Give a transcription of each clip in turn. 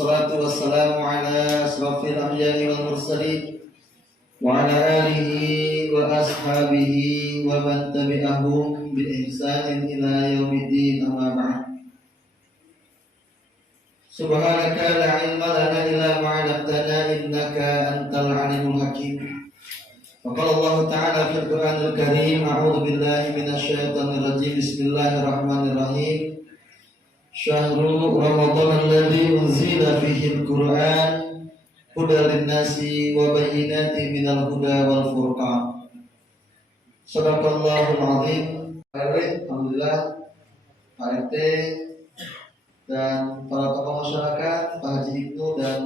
wassalatu wassalamu ala asrafil anbiya'i wal mursalin wa ala alihi wa ashabihi wa man tabi'ahum bi ihsanin ila yaumiddin, amma ba'd. Subhanaka la ilma lana illa ma 'allamtana innaka antal 'alimul hakim. Wa qala Allah ta'ala fil Qur'anil Karim, a'udzu billahi minasyaitonir rajim. Bismillahirrahmanirrahim. Syahrul Ramadan alladzi unzila fihi al-Qur'an hudan lin-nasi wa bayyinatin minal huda wal furqan. Shadaqallahul azim. Alhamdulillah, Pak RT dan para tokoh masyarakat, Pak Haji Ibnu dan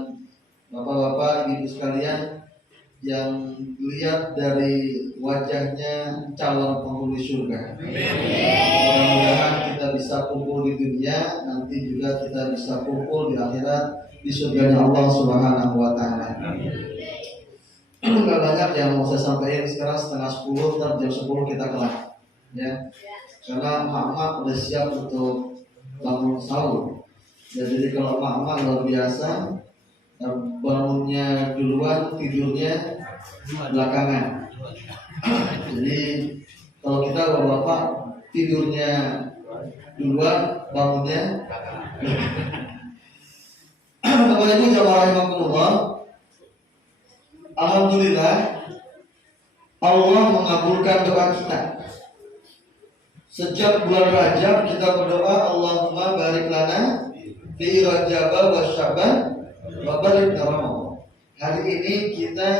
bapak-bapak, ibu sekalian yang dilihat dari wajahnya calon penghuni surga. Mudah-mudahan kita bisa kumpul di dunia, nanti juga kita bisa kumpul di akhirat di surganya Allah Subhanahu wa taala. Enggak banyak yang mau saya sampaikan sekarang, setengah 10, ntar jam 10 kita kelar. Ya. Karena mak-mak udah siap untuk bangun sahur. Ya, jadi kalau mak-mak luar biasa, bangunnya duluan, tidurnya belakangan. Jadi kalau kita bapak tidurnya duluan, bangunnya Bapak Ibu jamaah rahimakumullah, alhamdulillah Allah mengabulkan doa kita. Sejak bulan Rajab kita berdoa, Allahumma barik lana fi Rajab wa Sya'ban wa barik lana Ramadan. Hari ini kita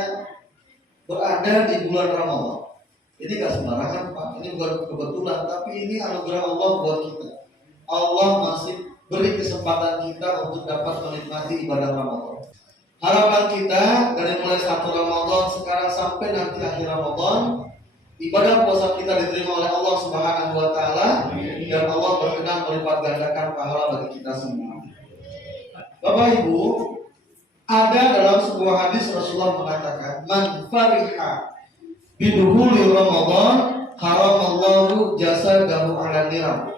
berada di bulan Ramadan. Ini gak sembarangan Pak, ini bukan kebetulan, tapi ini anugerah Allah buat kita. Allah masih beri kesempatan kita untuk dapat menikmati ibadah Ramadan. Harapan kita dari mulai 1 Ramadan sekarang sampai nanti akhir Ramadan, ibadah puasa kita diterima oleh Allah Subhanahu wa taala dan Allah berkenan melipat gandakan pahala bagi kita semua. Bapak Ibu, ada dalam sebuah hadis Rasulullah mengatakan, man fariha bidukhuli Ramadan haramallahu jasadahu 'ala niram.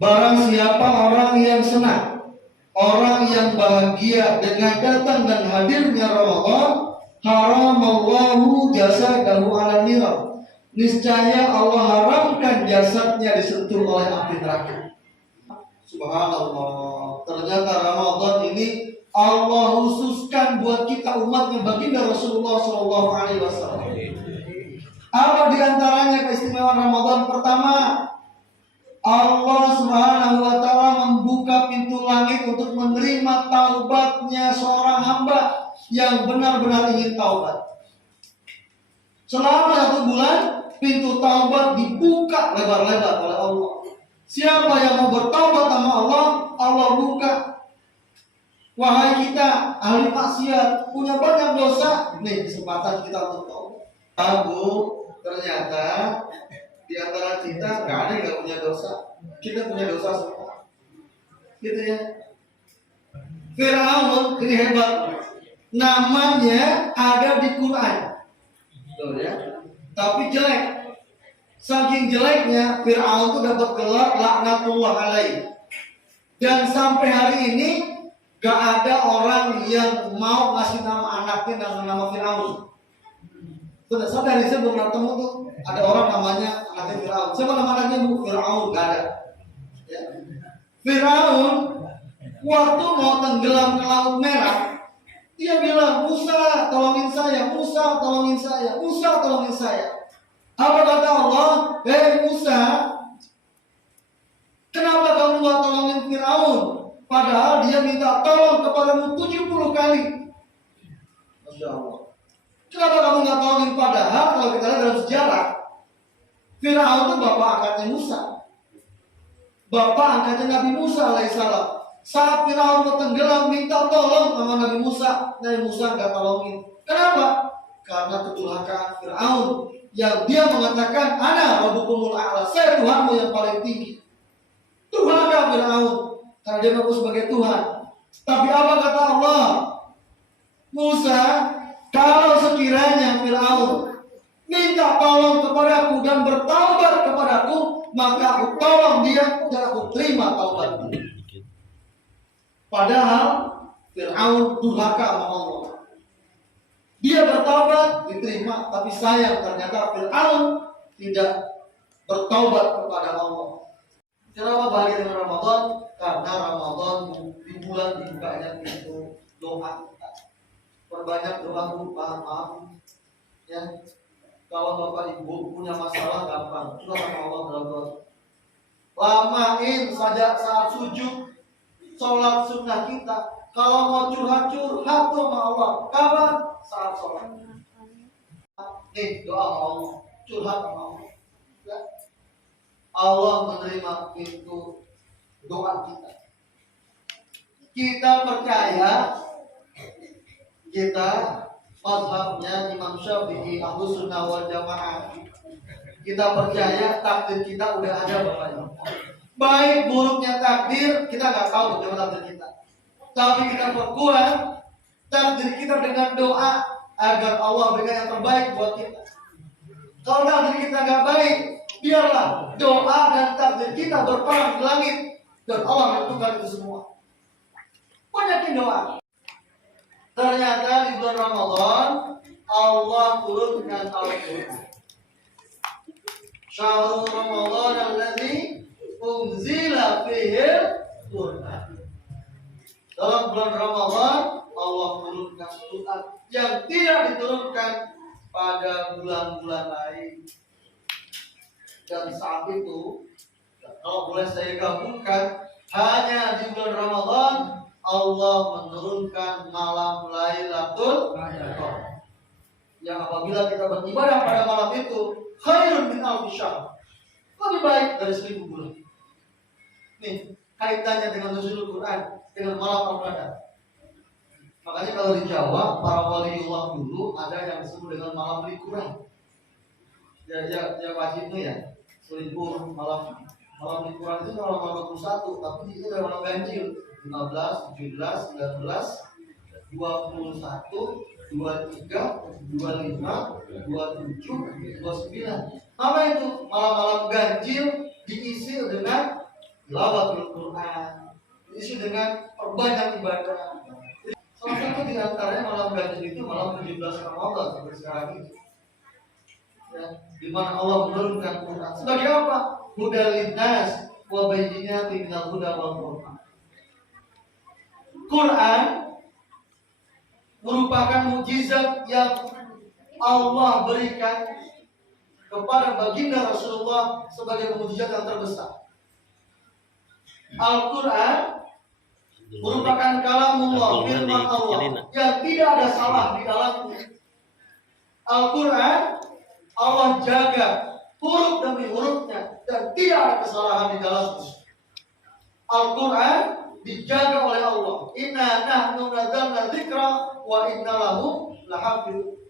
Barang siapa orang yang senang, orang yang bahagia dengan datang dan hadirnya Ramadan, haramallahu jasadahu 'ala niram. Niscaya Allah haramkan jasadnya disentuh oleh api neraka. Subhanallah. Ternyata Ramadan ini Allah khususkan buat kita umatnya baginda Rasulullah SAW. Apa diantaranya keistimewaan Ramadan? Pertama, Allah Subhanahu wa taala membuka pintu langit untuk menerima taubatnya seorang hamba yang benar-benar ingin taubat. Selama 1 bulan, pintu taubat dibuka lebar-lebar oleh Allah. Siapa yang mau bertaubat sama Allah, Allah buka. Wahai kita ahli maksiat, punya banyak dosa, nih kesempatan kita untuk taubat. Abu, ternyata di antara kita gak ada yang gak punya dosa. Kita punya dosa semua. Gitu ya. Fir'aun ini hebat. Namanya ada di Quran. Betul ya. Tapi jelek. Saking jeleknya Fir'aun itu dapat gelar laknatullah alaih. Dan sampai hari ini gak ada orang yang mau ngasih nama anaknya dengan nama Fir'aun. Sudah sampai hari ini belum ketemu tuh ada orang namanya anaknya Fir'aun. Siapa nama anaknya Bu? Fir'aun, gak ada. Ya. Fir'aun waktu mau tenggelam ke Laut Merah, dia bilang, Musa tolongin saya, Musa tolongin saya, Musa tolongin saya. Apa kata Allah? Hei Musa, kenapa kamu gak tolongin Fir'aun? Padahal dia minta tolong kepadamu 70 kali. Masya Allah. Kenapa kamu gak tolongin? Padahal kalau kita lihat dalam sejarah, Fir'aun itu bapak angkatnya Musa. Bapak angkatnya Nabi Musa alaihissalam. Saat Fir'aun mau tenggelam minta tolong sama Nabi Musa, Nabi Musa gak tolongin. Kenapa? Karena kedurhakaan Fir'aun yang dia mengatakan, Ana rabbukumul a'la, saya Tuhanmu yang paling tinggi. Durhaka Fir'aun karena dia mengaku sebagai Tuhan. Tapi apa kata Allah? Musa, kalau sekiranya Fir'aun minta tolong kepadaku dan bertaubat kepadaku, maka aku tolong dia dan aku terima taubatnya. Padahal Fir'aun durhaka sama Allah. Dia bertaubat diterima, tapi sayang ternyata Fir'aun tidak bertaubat kepada Allah. Kenapa bahagia dengan Ramadan? Karena Ramadan di bulan dibukanya pintu doa kita. Perbanyak doa, maaf ya. Kalau Bapak Ibu punya masalah gampang, curhat sama Allah dalam doa. Lamain saja saat sujud, sholat sunnah kita. Kalau mau curhat tuh sama Allah. Kapan? Saat sholat. Nih doa sama Allah, curhat sama Allah. Ya. Allah menerima pintu doa kita. Kita percaya kita mazhabnya Imam Syafi'i Ahlus Sunnah wal Jamaah. Kita percaya takdir kita udah ada Bapak Ibu. Baik buruknya takdir kita nggak tahu bagaimana takdir kita. Tapi kita perkuat takdir kita dengan doa agar Allah berikan yang terbaik buat kita. Kalau takdir kita nggak baik, biarlah doa dan takdir kita berperang di langit dan Allah menentukan itu semua. Banyakin doa. Ternyata di bulan Ramadan Allah turunkan Al-Quran. Syahrul Ramadan alladzi unzila fihi Quran. Dalam bulan Ramadan Allah turunkan surat yang tidak diturunkan pada bulan-bulan lain. Dan saat itu, kalau boleh saya gabungkan, hanya di bulan Ramadan Allah menurunkan malam Lailatul Qadar. Yang apabila kita beribadah pada malam itu, khairun min alfi syahr. Lebih baik dari 1000 bulan. Nih, kaitannya dengan nuzulul Quran, dengan malam Al-Qadar. Makanya kalau di Jawa, para waliullah dulu ada yang disebut dengan malam Quran. Ya wajib itu ya. 1000 malam Quran itu malam 21, tapi itu ada malam ganjil. 15, 17, 19, 21, 23, 25, 27, 29. Apa itu? Malam-malam ganjil diisi dengan tilawatul Quran, diisi dengan perbanyak ibadah. Salah satu di antaranya malam ganjil itu malam 17 Ramadan sampai sekarang ini. Ya, di mana Allah menurunkan Quran. Sebagai apa? Hudal linnas wa bayyinatin minal huda wal Qur'an. Quran merupakan mukjizat yang Allah berikan kepada baginda Rasulullah sebagai mukjizat yang terbesar. Al-Quran merupakan kalamullah, firman Allah yang tidak ada salah di dalamnya. Al-Quran Allah jaga huruf demi hurufnya dan tidak ada kesalahan di dalamnya. Al-Quran dijaga oleh Allah. Inna nahnu nazzalna dzikra wa inna lahu lahafidz.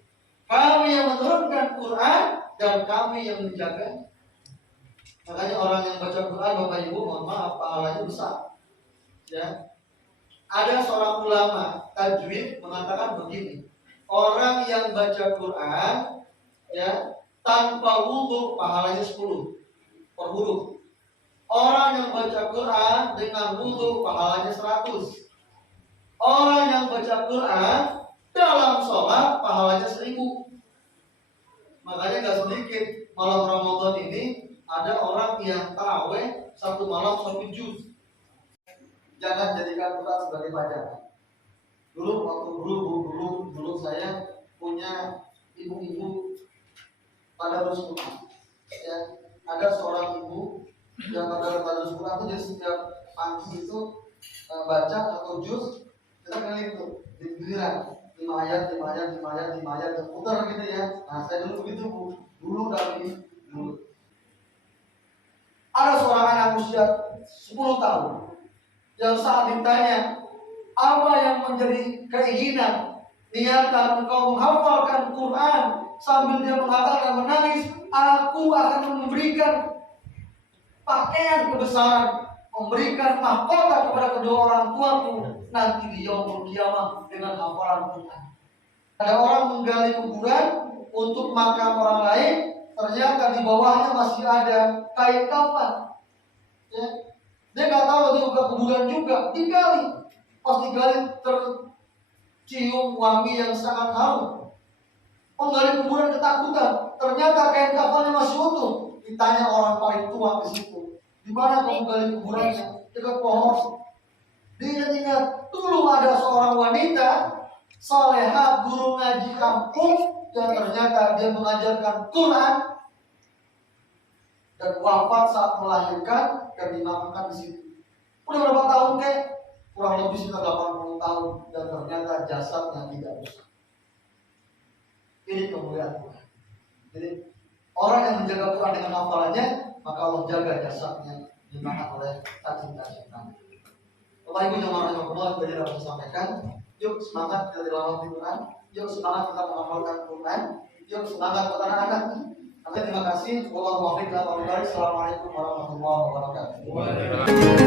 Kami yang menurunkan Quran dan kami yang menjaga. Makanya orang yang baca Quran, Bapak Ibu, mohon maaf, pahalanya besar. Ya. Ada seorang ulama tajwid mengatakan begini. Orang yang baca Quran ya tanpa wudu pahalanya 10 per huruf. Orang yang baca Quran dengan wudu pahalanya 100. Orang yang baca Quran dalam sholat pahalanya 1000. Makanya gak sedikit malam Ramadan ini ada orang yang taraweh satu malam 1 juz. Jangan jadikan Quran sebagai pajangan. Dulu waktu dulu saya punya ibu-ibu pada Quran. Ya, ada seorang ibu yang pada Quran itu jadi setiap pagi itu baca atau juz kita kali itu di giliran 5 ayat dan putar gitu ya. Nah saya dulu begitu bu, dulu dari dulu. Ada seorang anak usia 10 tahun yang saat ditanya apa yang menjadi keinginan niatan engkau menghafalkan Quran sambil dia mengatakan menangis, aku akan memberikan pakaian kebesaran, memberikan mahkota kepada kedua orang tuaku nanti di yaumul kiamah dengan hafalan Quran. Ada orang menggali kuburan untuk makam orang lain, ternyata di bawahnya masih ada kain kafan. Ya. Dia nggak tahu itu bukan kuburan juga, digali. Pas digali tercium wangi yang sangat harum. Penggali kuburan ketakutan. Ternyata kain kafannya masih utuh. Ditanya orang paling tua di situ, di mana kamu gali kuburannya? Dekat pohon. Dia ingat dulu ada seorang wanita salehah guru ngaji kampung yang ternyata dia mengajarkan Quran dan wafat saat melahirkan dan dimakamkan di situ. Udah berapa tahun kek? Kurang lebih sekitar 80 tahun dan ternyata jasadnya tidak rusak. Ini kemuliaan Quran. Jadi orang yang menjaga Quran dengan hafalannya, maka Allah jaga jasadnya dimakan oleh cacing-cacing. Bapak Ibu yang rahimahullah, tadi dapat disampaikan. Yuk semangat kita tilawah Quran. Yuk semangat kita mengamalkan Quran. Yuk semangat buat anak-anak. Terima kasih. Wassalamualaikum warahmatullahi wabarakatuh.